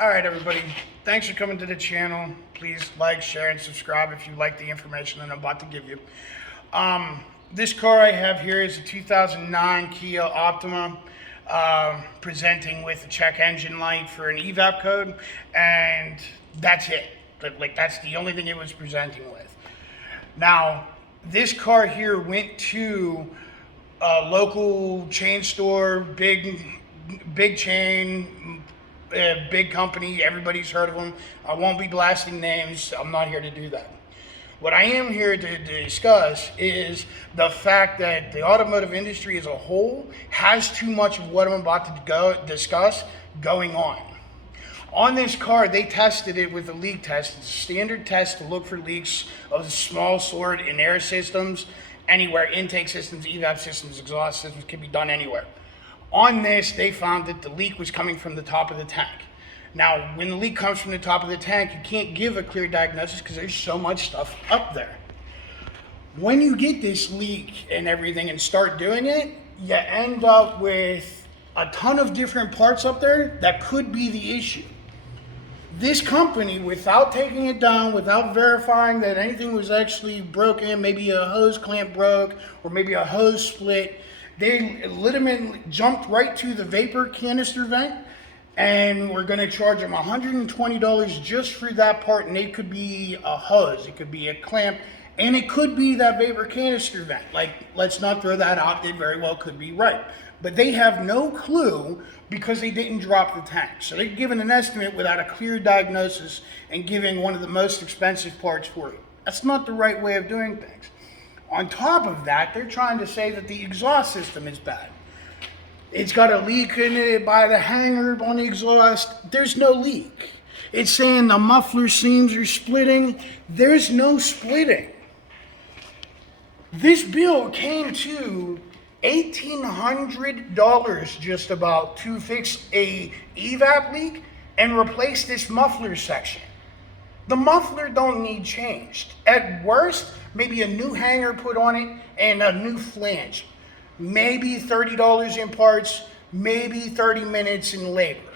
All right, everybody. Thanks for coming to the channel. Please like, share, and subscribe if you like the information that I'm about to give you. This car I have here is a 2009 Kia Optima, presenting with a check engine light for an evap code, and that's it. That's the only thing it was presenting with. Now, this car here went to a local chain store, big chain, big company. Everybody's heard of them. I won't be blasting names. I'm not here to do that. What I am here to discuss is the fact that the automotive industry as a whole has too much of what I'm about to discuss going on. On this car, they tested it with a leak test. It's a standard test to look for leaks of the small sort in air systems, anywhere, intake systems, evap systems, exhaust systems, can be done anywhere. On this, they found that the leak was coming from the top of the tank. Now, when the leak comes from the top of the tank, you can't give a clear diagnosis because there's so much stuff up there. When you get this leak and everything and start doing it, you end up with a ton of different parts up there that could be the issue. This company, without taking it down, without verifying that anything was actually broken, maybe a hose clamp broke or maybe a hose split, they legitimately jumped right to the vapor canister vent, and we're going to charge them $120 just for that part. And it could be a hose, it could be a clamp, and it could be that vapor canister vent. Like, let's not throw that out. It very well could be right. But they have no clue because they didn't drop the tank. So they're giving an estimate without a clear diagnosis and giving one of the most expensive parts for it. That's not the right way of doing things. On top of that, they're trying to say that the exhaust system is bad. It's got a leak in it by the hanger on the exhaust. There's no leak. It's saying the muffler seams are splitting. There's no splitting. This bill came to $1,800 just about to fix a evap leak and replace this muffler section. The muffler don't need changed. At worst, maybe a new hanger put on it and a new flange. Maybe $30 in parts, maybe 30 minutes in labor.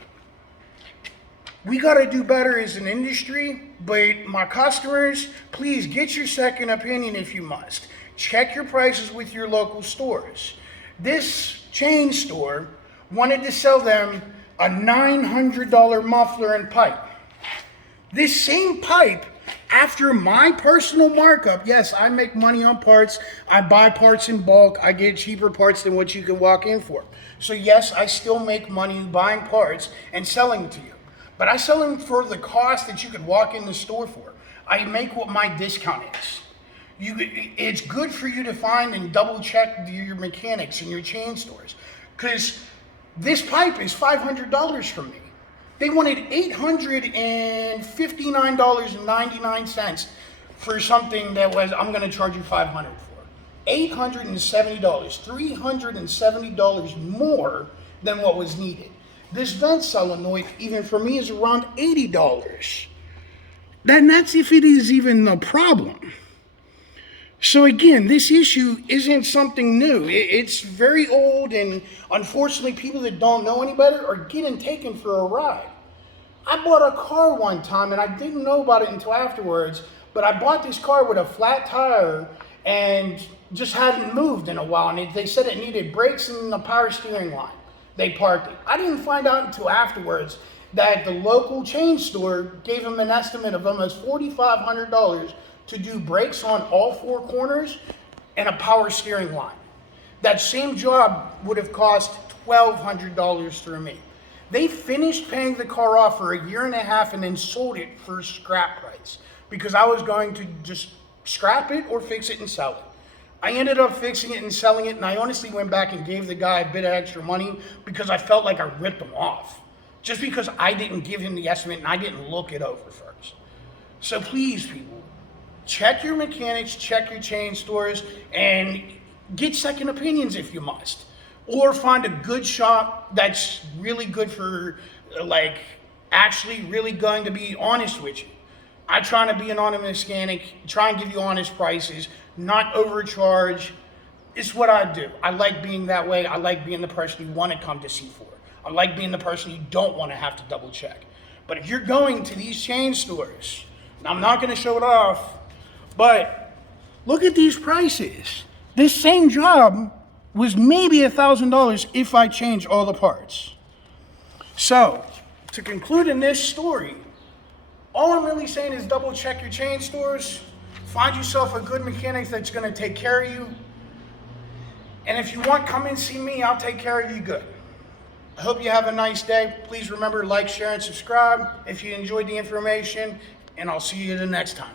We got to do better as an industry, but my customers, please get your second opinion if you must. Check your prices with your local stores. This chain store wanted to sell them a $900 muffler and pipe. This same pipe, after my personal markup, yes, I make money on parts. I buy parts in bulk. I get cheaper parts than what you can walk in for. So yes, I still make money buying parts and selling them to you. But I sell them for the cost that you could walk in the store for. I make what my discount is. It's good for you to find and double check your mechanics and your chain stores. Because this pipe is $500 from me. They wanted $859.99 for something that was, I'm going to charge you $500 for. $870, $370 more than what was needed. This vent solenoid, even for me, is around $80. Then that's if it is even a problem. So again, this issue isn't something new. It's very old, and unfortunately, people that don't know any better are getting taken for a ride. I bought a car one time, and I didn't know about it until afterwards, but I bought this car with a flat tire and just hadn't moved in a while, and they said it needed brakes and a power steering line. They parked it. I didn't find out until afterwards that the local chain store gave them an estimate of almost $4,500 to do brakes on all four corners and a power steering line. That same job would have cost $1,200 through me. They finished paying the car off for a year and a half and then sold it for scrap price because I was going to just scrap it or fix it and sell it. I ended up fixing it and selling it, and I honestly went back and gave the guy a bit of extra money because I felt like I ripped him off. Just because I didn't give him the estimate and I didn't look it over first. So please, people, check your mechanics, check your chain stores, and get second opinions if you must. Or find a good shop that's really good for, like, actually really going to be honest with you. I try to be an honest mechanic, try and give you honest prices, not overcharge. It's what I do. I like being that way. I like being the person you want to come to see for. I like being the person you don't want to have to double check. But if you're going to these chain stores, and I'm not going to show it off, but look at these prices. This same job was maybe $1,000 if I change all the parts. So, to conclude in this story, all I'm really saying is double check your chain stores, find yourself a good mechanic that's going to take care of you, and if you want, come and see me, I'll take care of you good. I hope you have a nice day. Please remember, like, share, and subscribe if you enjoyed the information, and I'll see you the next time.